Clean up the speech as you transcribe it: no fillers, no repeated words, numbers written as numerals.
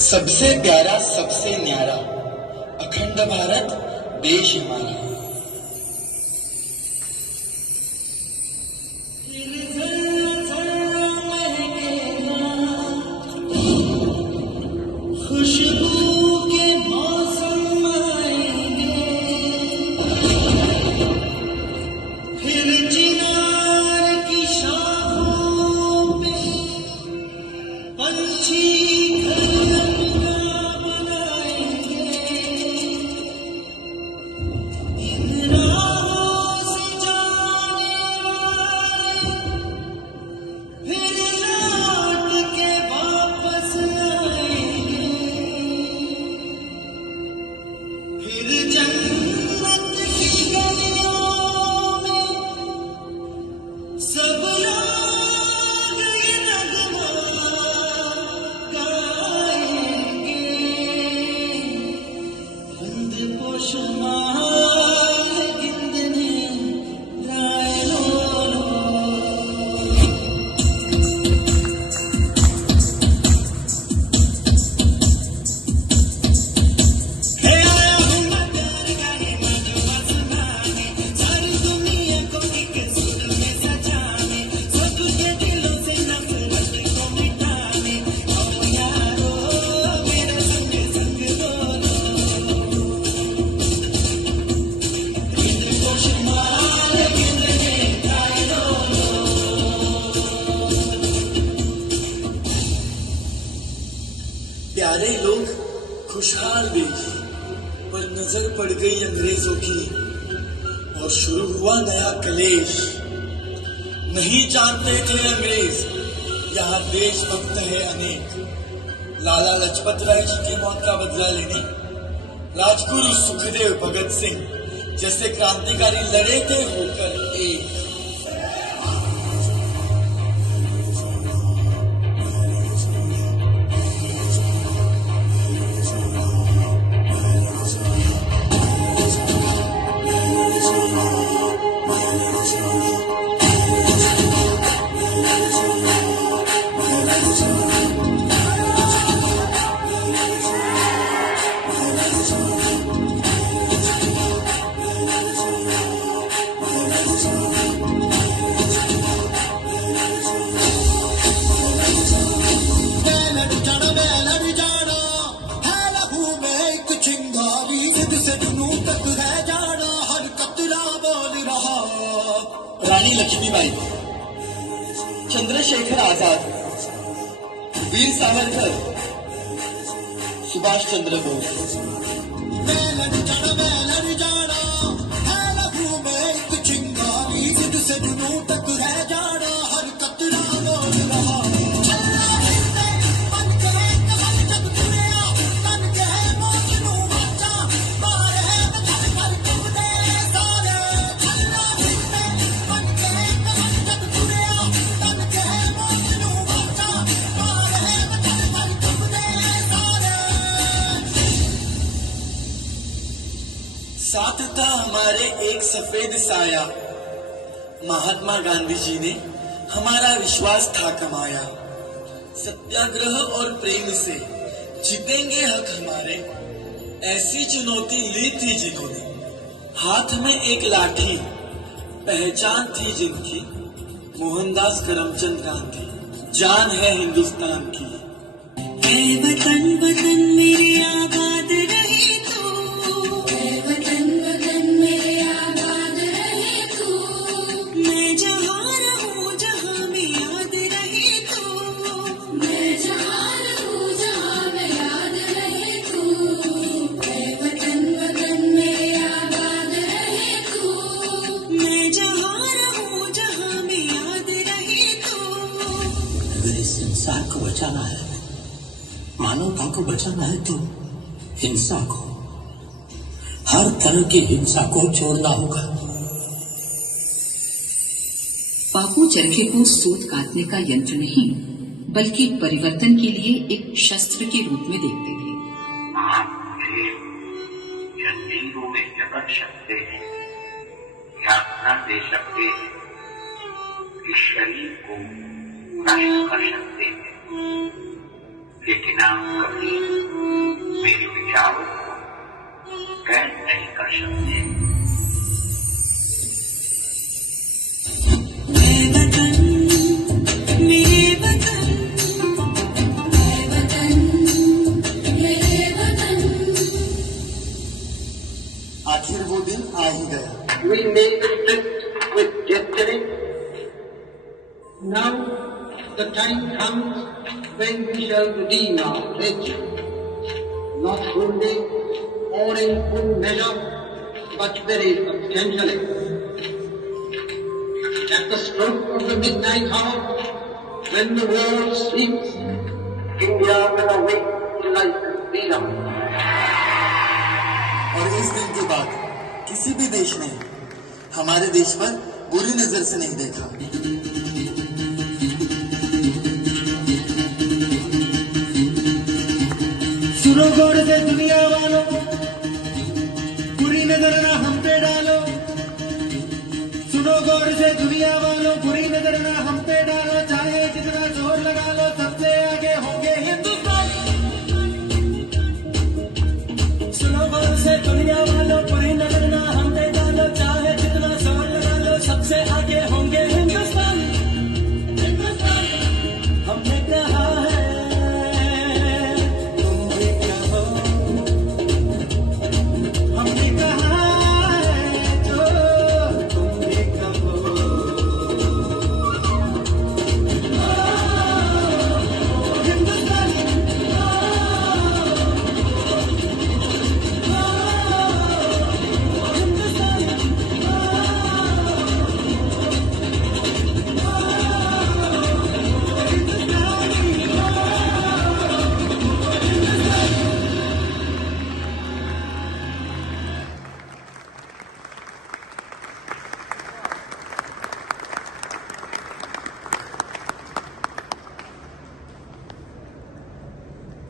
सबसे प्यारा सबसे न्यारा अखंड भारत देश हमारा। खुशबू के मौसम आएंगे, फिर चिनार की शाखों पे पंछी घर अपना बनाएंगे। इन राहों से जाने वाले फिर लौट के वापस आएंगे। फिर जन्नत की गलियों में सब लोग ये नगमा गाएंगे। बंद पोशमाल गिंदने गाए लो। हे आया हूँ मैं प्यार गाने मधुआ सुनाने, सारी दुनिया को एक सुर में सजाने, सबके दिलों से नफरत को मिटाने। आओ यारो मेरे संग संग बोलो, बंद पोशमाल गिंदने गाए लो। प्यारे लोग, खुशहाल देश पर नजर पड़ गई अंग्रेजों की और शुरू हुआ नया कलेश। नहीं जानते थे अंग्रेज यहाँ देशभक्त है अनेक। लाला लजपत राय जी की मौत का बदला लेने राजगुरु सुखदेव भगत सिंह जैसे क्रांतिकारी लड़े थे होकर एक। रानी लक्ष्मीबाई, चंद्रशेखर आजाद, वीर सावरकर, सुभाष चंद्र बोस। साथ था हमारे एक सफेद साया, महात्मा गांधी जी ने हमारा विश्वास था कमाया। सत्याग्रह और प्रेम से जीतेंगे हक हमारे, ऐसी चुनौती ली थी जिन्होंने। हाथ में एक लाठी, पहचान थी जिनकी मोहनदास करमचंद गांधी। जान है हिंदुस्तान की। ऐ वतन वतन मेरे आबाद रहे तू, ऐ वतन वतन मेरे आबाद रहे तू। मैं जहाँ रहूं जहाँ में याद रहे तू, मैं जहाँ रहूं जहाँ में याद रहे तू। ऐ वतन वतन मेरे आबाद रहे तू, मैं जहाँ रहूं जहाँ में याद रहे तू। अगर इस संसार को बचाना है, मानवता को बचाना है तो हिंसा को, हर तरह की हिंसा को छोड़ना होगा। बापू चरखे को सूत काटने का यंत्र नहीं बल्कि परिवर्तन के लिए एक शस्त्र के रूप में देखते थे। आप मुझे जंजीरों में जकड़ सकते हैं, यातना दे सकते हैं, इस शरीर को नष्ट कर सकते हैं, लेकिन आप कभी मेरे विचारों को कैद नहीं कर सकते। आखिर वो दिन आ ही गया। We made a pact with destiny. Now the time comes when we shall redeem our pledge, not wholly or in full measure, but very substantially. At the stroke of the midnight hour, when the world sleeps, India will awake to life and freedom. और इस दिन के बाद किसी भी देश ने हमारे देश पर बुरी नजर से नहीं देखा। सुरोगोड़ से दुनिया